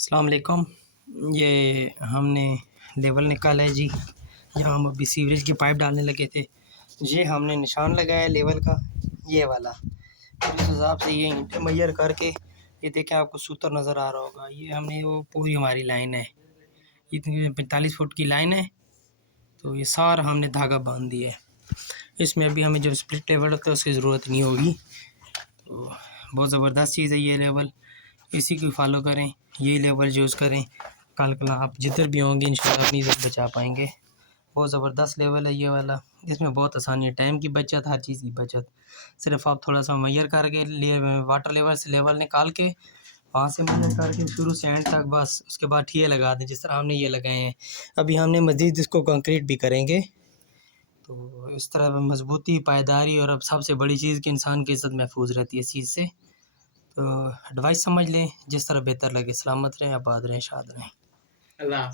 अस्सलाम वालेकुम। ये हमने लेवल निकाला है जी। यहाँ हम अभी सीवरेज की पाइप डालने लगे थे। ये हमने निशान लगाया लेवल का, ये वाला। और इस हिसाब से ये ईंटें मैयर करके, ये देखें आपको सूत्र नज़र आ रहा होगा, ये हमने वो पूरी हमारी लाइन है, इतनी 45 फुट की लाइन है। तो ये सारा हमने धागा बांध दिया है। इसमें अभी हमें जो स्प्लिट लेवल होता है उसकी ज़रूरत नहीं होगी। तो बहुत ज़बरदस्त चीज़ है ये लेवल, इसी को फॉलो करें, यही लेवल यूज़ करें। कल आप जिधर भी होंगे इंशाल्लाह अपनी इज़्ज़त बचा पाएंगे। बहुत ज़बरदस्त लेवल है ये वाला। इसमें बहुत आसानी है, टाइम की बचत, हर चीज़ की बचत। सिर्फ आप थोड़ा सा मैयर करके लिए वाटर लेवल से लेवल निकाल के वहाँ से मैयर करके शुरू से एंड तक, बस उसके बाद ठिये लगा दें जिस तरह हमने ये लगाए हैं। अभी हमने मज़ीद इसको कंक्रीट भी करेंगे। तो इस तरह मजबूती, पायदारी और अब सबसे बड़ी चीज़ कि इंसान की इज़्ज़त महफूज रहती है इस चीज़ से। तो एडवाइस समझ लें, जिस तरह बेहतर लगे। सलामत रहें, आबाद रहें, शाद रहें। अल्लाह।